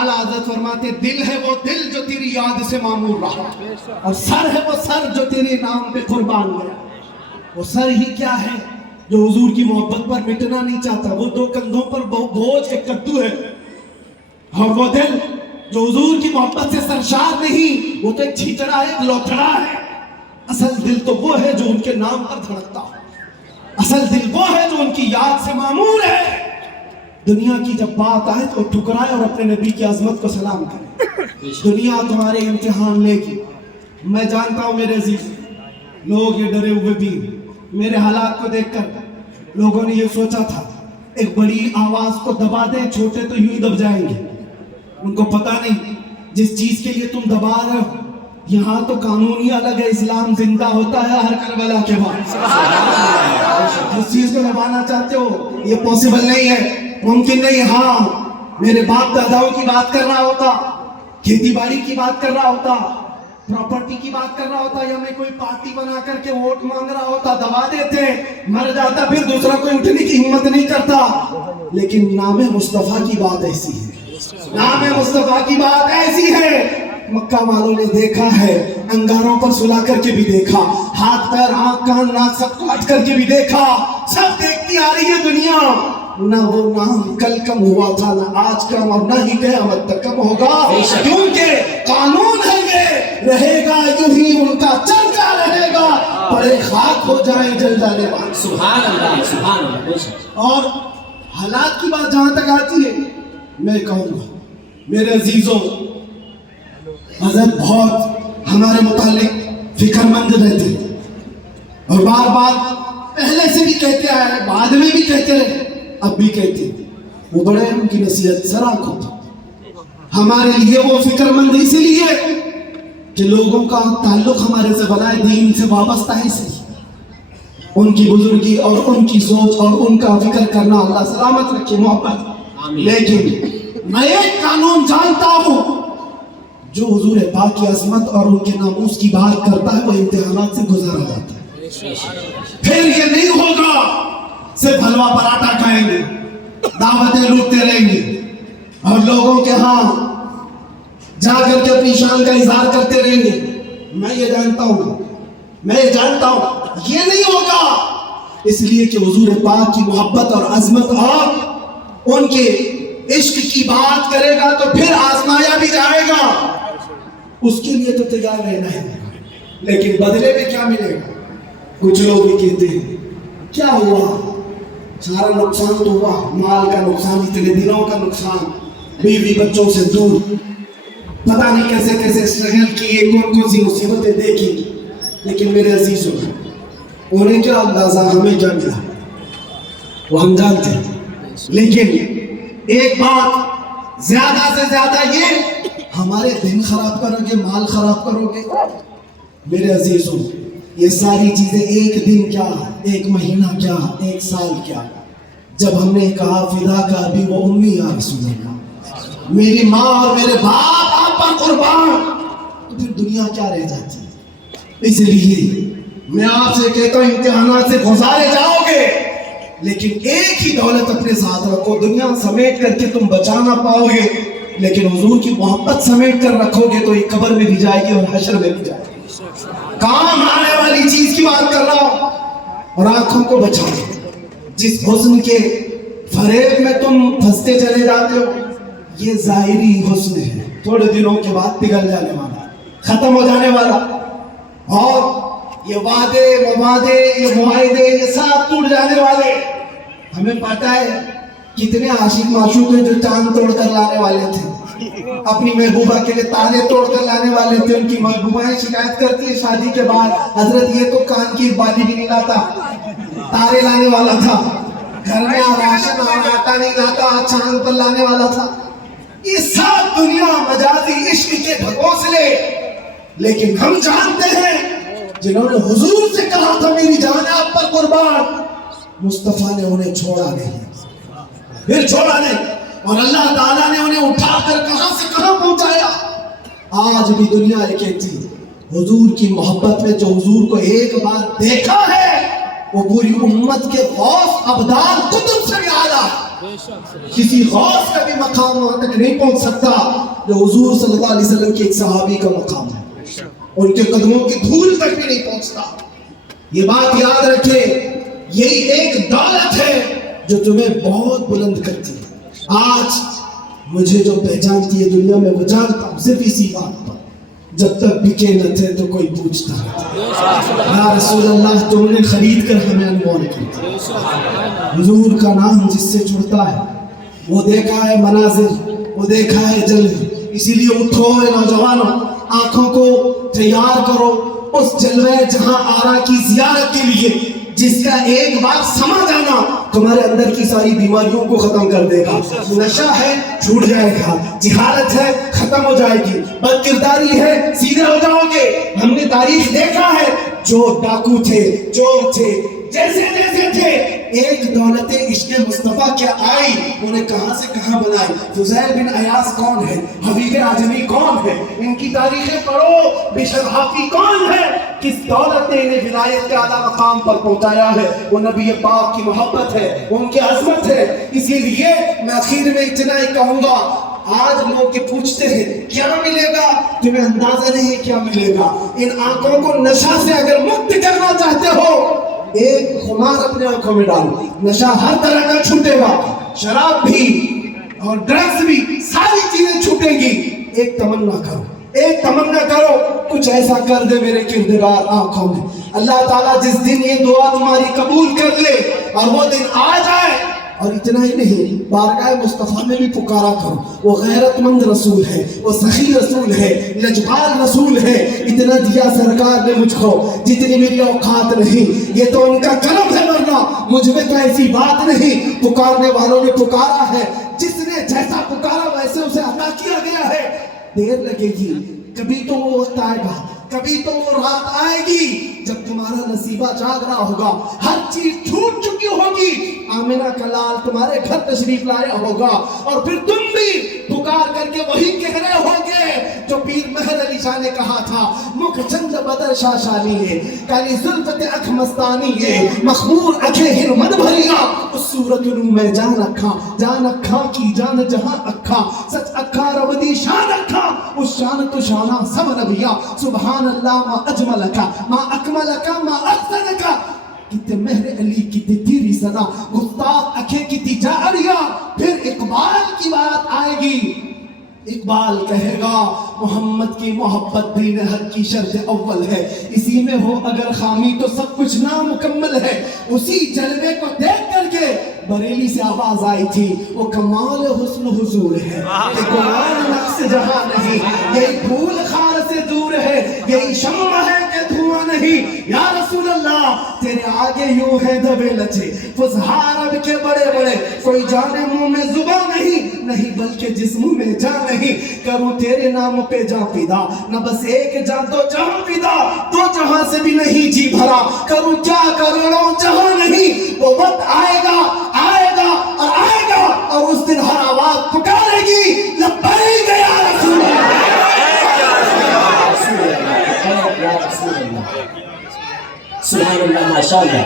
आला हजरत फरमाते दिल है वो दिल जो तेरी याद से मामूर रहा, और सर है वो सर जो तेरे नाम पे कुर्बान गया। वो सर ही क्या है जो हुजूर की मोहब्बत पर मिटना नहीं चाहता, वो दो कंधों पर बोझ एक कद्दू है। और वो दिल जो हुजूर की मोहब्बत से सरशार नहीं, वो तो एक छीचड़ा है, एक लोथड़ा है। असल दिल तो वो है जो उनके नाम पर धड़कता हो, असल दिल वो है जो उनकी याद से मामूर है। दुनिया की जब बात आए तो ठुकराए और अपने नबी की अजमत को सलाम करें। दुनिया तुम्हारे इम्तिहान लेगी। मैं जानता हूँ मेरे अजीज, लोग ये डरे हुए भी, मेरे हालात को देखकर लोगों ने ये सोचा था एक बड़ी आवाज को दबा दें, छोटे तो यूं ही दब जाएंगे। उनको पता नहीं जिस चीज के लिए तुम दबा रहे हो, यहाँ तो कानून ही अलग है, इस्लाम जिंदा होता है हर करबला के बाद। जिस चीज को दबाना चाहते हो ये पॉसिबल नहीं है, मुमकिन नहीं। हाँ, मेरे बाप दादाओं की बात कर रहा होता, खेती बाड़ी की बात कर रहा होता, प्रॉपर्टी की बात कर रहा होता, या मैं कोई पार्टी बना करके वोट मांग रहा होता, दबा देते, मर जाता, फिर दूसरा कोई उठने की हिम्मत नहीं करता। लेकिन नाम मुस्तफा की बात ऐसी है, नाम मुस्तफा की बात ऐसी है। मक्का वालों ने देखा है, अंगारों पर सुला करके भी देखा, हाथ पैर आंख कान नाक सब काट करके भी देखा, सब देखती आ रही है दुनिया। ना वो नाम कल कम हुआ था, ना आज कम, और ना ही क़यामत तक कम होगा, क्योंकि कानून है ये, रहेगा यूं ही उनका चलता रहेगा, पड़े खाक हो जाए जल जाने वाले। सुभान अल्लाह, सुभान अल्लाह। और हालात की बात जहां तक आती है, मैं कहूँगा मेरे अजीजों, हज़रत बहुत हमारे मुतालिक फिक्रमंद रहते और बार बार पहले से भी कहते आए, बाद में भी कहते रहे, अब भी कहते। वो बड़े उनकी नसीहत सराख होता हमारे लिए। वो फिक्रमंद इसीलिए कि लोगों का ताल्लुक हमारे से बना है, दीन से वाबस्ता है, इसलिए उनकी बुजुर्गी और उनकी सोच और उनका फिक्र करना अल्लाह सलामत रखे, मोहब्बत। लेकिन मैं एक कानून जानता हूँ, जो हुजूर पाक की अजमत और उनके नामूस की बात करता है वो इम्तिहानात से गुजारा जाता है। फिर ये नहीं होगा सिर्फ हलवा पराठा खाएंगे, दावतें लूटते रहेंगे और लोगों के यहाँ जा करके अपनी शान का इजहार करते रहेंगे। मैं ये जानता हूँ ये नहीं होगा, इसलिए कि हुजूर पाक की मोहब्बत और अजमत और उनके इश्क की बात करेगा तो फिर आजमाया भी जाएगा, उसके लिए तो तैयार रहना है। लेकिन बदले में क्या मिलेगा? कुछ लोग भी कहते हैं क्या हुआ, सारा नुकसान तो हुआ, माल का नुकसान, इतने दिनों का नुकसान, बीवी बच्चों से दूर, पता नहीं कैसे कैसे स्ट्रगल किए, कौन कौन सी मुसीबतें देखी। लेकिन मेरे अजीजों, उन्हें क्या अंदाजा, हमें क्या मिला वो हम जानते हैं। लेकिन एक बात ज्यादा से ज्यादा ये, हमारे दिन खराब करोगे, माल खराब करोगे। मेरे अजीजों, ये सारी चीजें एक दिन क्या, एक महीना क्या, एक साल क्या, जब हमने कहा फिदा का भी वो उम्मी या रसूल अल्लाह, मेरी माँ और मेरे बाप आप पर कुर्बान, तो फिर दुनिया क्या रह जाती है। इसलिए मैं आपसे कहता हूँ इम्तिहानात से गुजारे जाओगे, लेकिन एक ही दौलत अपने साथ रखो, दुनिया समेट करके तुम बचा ना पाओगे, लेकिन हुजूर की मोहब्बत समेट कर रखोगे तो ये कब्र में भी जाएगी और हश्र में भी जाएगी। काम आने वाली चीज की बात कर रहा हूं। और आंखों को बचाओ, जिस हुस्न के फरेब में तुम फंसते चले जाते हो, ये जाहिरी हुस्न है, थोड़े दिनों के बाद पिघल जाने वाला, खत्म हो जाने वाला। और ये वादे मवादे, ये मुआहदे, ये सब टूट जाने वाले। हमें पता है कितने आशिक माशूक हैं जो चांद तोड़ कर लाने वाले थे, अपनी महबूबा के लिए तारे तोड़ कर लाने वाले थे। उनकी महबूबाएं शिकायत करती है शादी के बाद, हजरत ये तो कान की बाली भी नहीं लाता, तारे लाने वाला था, घर में राशन और आटा नहीं लाता, चांद पर लाने वाला था। ये सब दुनिया मजाजी इश्क के घोंसले। लेकिन हम जानते हैं जिन्होंने हुजूर से कहा था मेरी जान आप पर कुर्बान, मुस्तफा ने उन्हें छोड़ा नहीं, फिर छोड़ा नहीं, और अल्लाह ताला ने उन्हें उठाकर कहां से कहां पहुंचाया। आज भी दुनिया ये कहती है हुजूर की मोहब्बत में जो हुजूर को एक बार देखा है वो पूरी उम्मत के गौस अब्दाल कुतुब से भी आला है। किसी गौस का भी मकाम वहां तक नहीं पहुंच सकता जो हुजूर सल्लल्लाहु अलैहि वसल्लम के एक सहाबी का मकाम है। उनके कदमों की धूल तक भी नहीं पहुंचता। ये बात याद रखे, यही एक दौलत है जो तुम्हें बहुत बुलंद करती है। आज मुझे जो पहचानती है दुनिया में वो जानता हूं सिर्फ इसी बात पर, जब तक बिके न थे तो कोई पूछता नहीं। या रसूल अल्लाह, तुमने खरीद कर हमें अनमोल किया। हुजूर का नाम जिससे जुड़ता है वो देखा है मनाजिर, वो देखा है जलवे। इसीलिए उठो नौजवानों, आंखों को तैयार करो उस जलवे जहां आरा की जियारत के लिए, जिसका एक बार समझ आना तुम्हारे अंदर की सारी बीमारियों को खत्म कर देगा। नशा है छूट जाएगा, जिहालत है खत्म हो जाएगी, बदकिरदारी है सीधे हो जाओगे। हमने तारीख देखा है, जो डाकू थे, चोर थे, जैसे जैसे थे, एक दौलत इश्क मुस्तफा क्या आई, उन्हें कहां से कहां बनाई। फुज़ैल बिन अयास कौन है, हबीब आजमी कौन है, इनकी तारीखें पढ़ो। बिशर हाफी कौन है, किस दौलत ने इन्हें विलायत के आला मकाम पर पहुंचाया है। वो नबी पाक की मोहब्बत है, उनकी अजमत है। इसीलिए मैं आखिर में इतना ही कहूंगा, आज लोग के पूछते हैं क्या मिलेगा, तुम्हें अंदाजा नहीं है क्या मिलेगा। इन आंखों को नशा से अगर मुक्त करना चाहते हो, एक खुमार अपने आंखों में डालो, नशा हर तरह का छूटेगा, शराब भी और ड्रग्स भी, सारी चीजें छूटेंगी। एक तमन्ना करो, एक तमन्ना करो, कुछ ऐसा कर दे मेरे किरदार आंखों में। अल्लाह ताला जिस दिन ये दुआ तुम्हारी कबूल कर ले और वो दिन आ जाए, और इतना ही नहीं, बारगाह मुस्तफा में भी पुकारा करो। वो गैरतमंद रसूल है, वो सही रसूल है, लजपाल रसूल है। इतना दिया सरकार ने मुझको जितनी मेरी औकात नहीं, ये तो उनका करम है, वरना मुझ में तो ऐसी बात नहीं। पुकारने वालों ने पुकारा है, जिसने जैसा पुकारा वैसे उसे अता किया गया है। देर लगेगी, कभी तो वो वक्त आएगा, कभी तो वो रात आएगी जब तुम्हारा नसीबा जाग रहा होगा, हर चीज छूट चुकी होगी, आमिना का लाल तुम्हारे घर तशरीफ लाया होगा, और फिर तुम भी पुकार करके वही कह रहे होगे जो पीर महर अली शाह ने कहा था, मुख चंद बदर शाशानी है, काली जुल्फत अख मस्तानी है, मखमूर अखे हिरमत भरिया, उस सूरत नू में जान अखा की जान जहां अखा, सच अखा रवदी शान अखा, उस शान तो शाना सब नबिया, सुभान अल्लाह मा अजमल का, मा अकमल का, मा अहसन का। कितने महर अली कितनी तेरी सदा, गुस्ताख अखे कितनी जारिया। फिर इकबाल की बात आएगी, इकबाल कहेगा मोहम्मद की मोहब्बत दीन हक की शर्त अव्वल है, इसी में हो अगर खामी तो सब कुछ नामुकम्मल है। उसी जलवे को देख करके बरेली से आवाज आई थी, वो कमाल हुस्न हुजूर है, ये कुरान नक्श जहां नहीं, यही फूल खार से दूर है, यही शम्मा है कि धुआं नहीं। या रसूल अल्लाह, तेरे आगे यूं है दबे लचे फुसहार अब के बड़े बड़े, कोई जाने मुंह में जुबान नहीं बल्कि जिस्म में जान नहीं। करूं तेरे नाम पे जा फिदा, न बस एक जा दो जहां फिदा, दो जहां से भी नहीं जी भरा, करूं क्या करोड़ों जहां नहीं। वो वक्त आएगा और आएगा, और उस दिन हर आवाज पुकारेगी लब्बैक या रसूल सुभान अल्लाह, माशाअल्लाह।